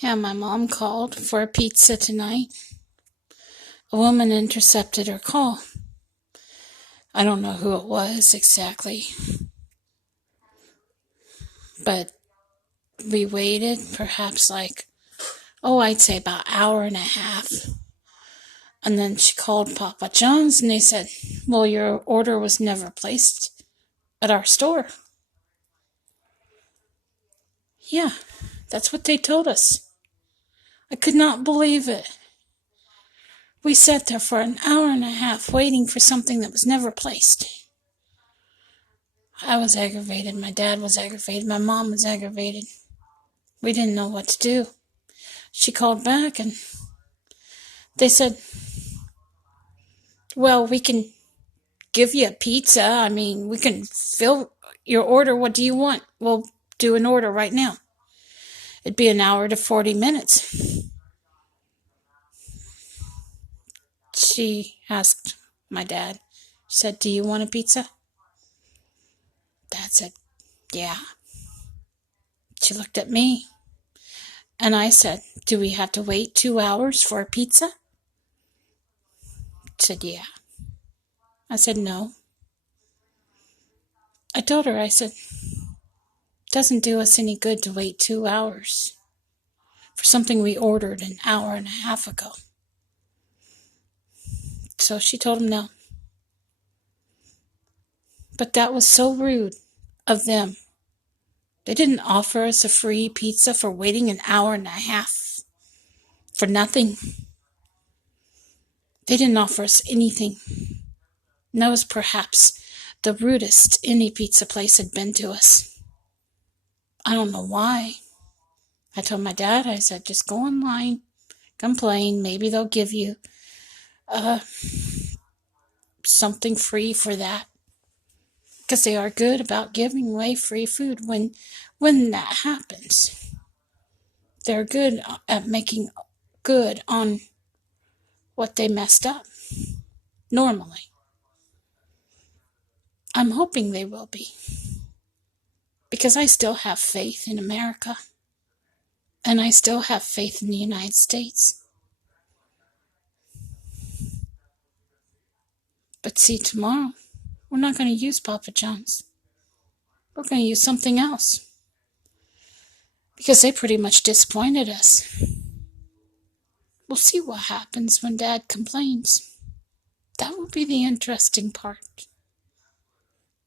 Yeah, my mom called for a pizza tonight. A woman intercepted her call. I don't know who it was exactly, but we waited perhaps I'd say about an hour and a half. And then she called Papa John's and they said, well, your order was never placed at our store. Yeah, that's what they told us. I could not believe it. We sat there for an hour and a half waiting for something that was never placed. I was aggravated. My dad was aggravated. My mom was aggravated. We didn't know what to do. She called back and they said, well, we can give you a pizza. I mean, we can fill your order. What do you want? We'll do an order right now. It'd be an hour to 40 minutes. She asked my dad, she said, do you want a pizza? Dad said, yeah. She looked at me and I said, do we have to wait 2 hours for a pizza? She said, yeah. I said, no. I told her, I said, it doesn't do us any good to wait 2 hours for something we ordered an hour and a half ago. So she told him no. But that was so rude of them. They didn't offer us a free pizza for waiting an hour and a half for nothing. They didn't offer us anything. And that was perhaps the rudest any pizza place had been to us. I don't know why. I told my dad, I said, just go online, complain, maybe they'll give you something free for that. Because they are good about giving away free food when that happens. They're good at making good on what they messed up, normally. I'm hoping they will be. Because I still have faith in America. And I still have faith in the United States. But see, tomorrow, we're not going to use Papa John's. We're going to use something else. Because they pretty much disappointed us. We'll see what happens when Dad complains. That will be the interesting part.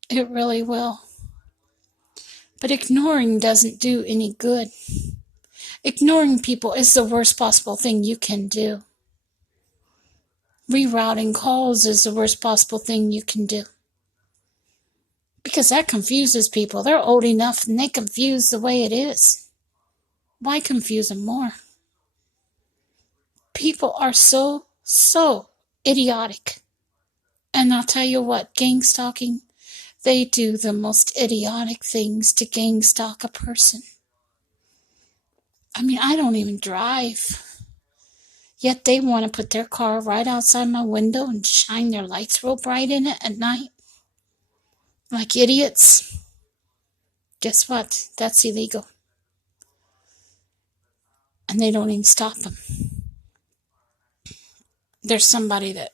It really will. But ignoring doesn't do any good. Ignoring people is the worst possible thing you can do. Rerouting calls is the worst possible thing you can do. Because that confuses people. They're old enough and they confuse the way it is. Why confuse them more? People are so idiotic. And I'll tell you what, gang stalking, they do the most idiotic things to gang stalk a person. I mean, I don't even drive. Yet they want to put their car right outside my window and shine their lights real bright in it at night. Like idiots. Guess what? That's illegal. And they don't even stop them. There's somebody that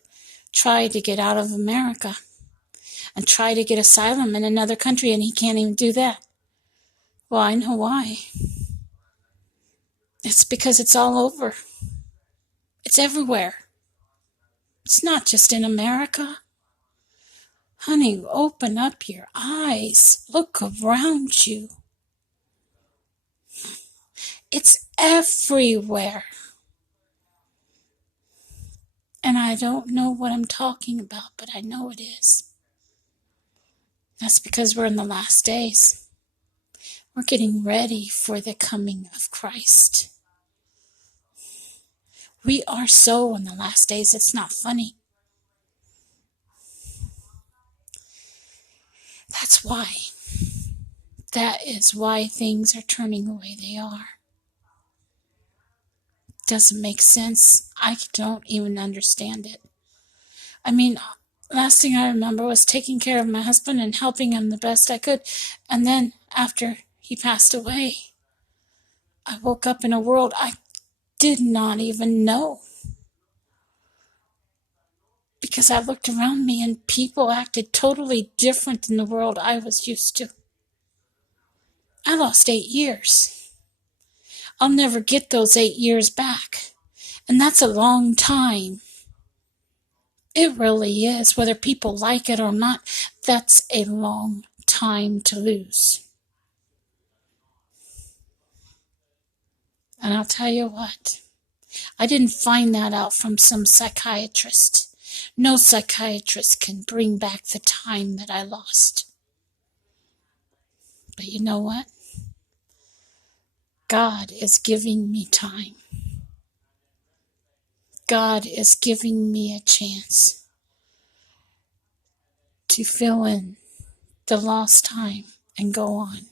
tried to get out of America and try to get asylum in another country, and he can't even do that. Well, I know why. It's because it's all over. It's everywhere. It's not just in America. Honey, open up your eyes. Look around you. It's everywhere. And I don't know what I'm talking about, but I know it is. That's because we're in the last days. We're getting ready for the coming of Christ. We are so in the last days, it's not funny. That's why. That is why things are turning the way they are. Doesn't make sense. I don't even understand it. I mean, last thing I remember was taking care of my husband and helping him the best I could. And then after he passed away, I woke up in a world I did not even know. Because I looked around me and people acted totally different than the world I was used to. I lost 8 years. I'll never get those 8 years back. And that's a long time. It really is. Whether people like it or not, that's a long time to lose. And I'll tell you what, I didn't find that out from some psychiatrist. No psychiatrist can bring back the time that I lost. But you know what? God is giving me time. God is giving me a chance to fill in the lost time and go on.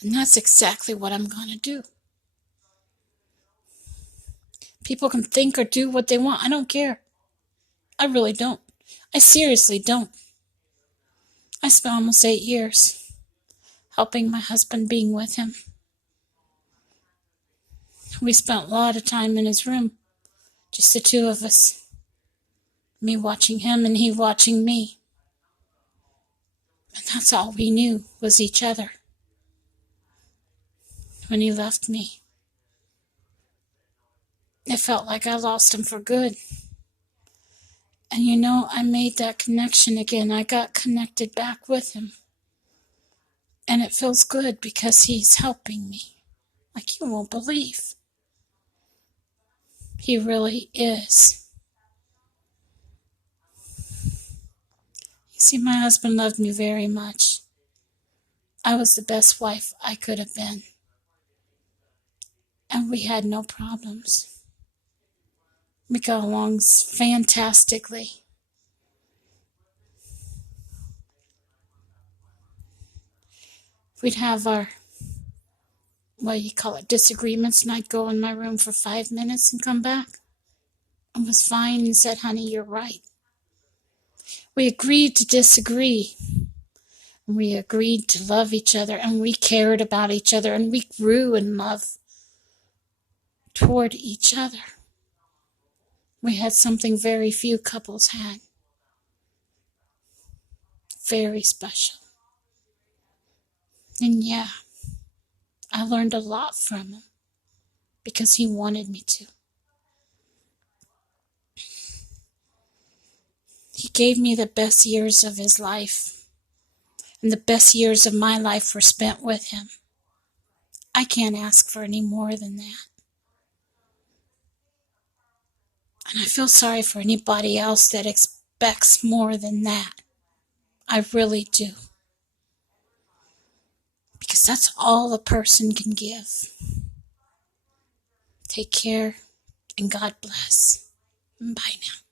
And that's exactly what I'm going to do. People can think or do what they want. I don't care. I really don't. I seriously don't. I spent almost 8 years helping my husband, being with him. We spent a lot of time in his room, just the two of us. Me watching him and he watching me. And that's all we knew was each other. When he left me, it felt like I lost him for good. And you know, I made that connection again. I got connected back with him. And it feels good because he's helping me. Like you won't believe. He really is. You see, my husband loved me very much. I was the best wife I could have been. And we had no problems. We got along fantastically. We'd have our, disagreements, and I'd go in my room for 5 minutes and come back. It was fine and said, honey, you're right. We agreed to disagree. We agreed to love each other, and we cared about each other, and we grew in love toward each other. We had something very few couples had. Very special. And yeah, I learned a lot from him because he wanted me to. He gave me the best years of his life, and the best years of my life were spent with him. I can't ask for any more than that. And I feel sorry for anybody else that expects more than that. I really do. Because that's all a person can give. Take care, and God bless. Bye now.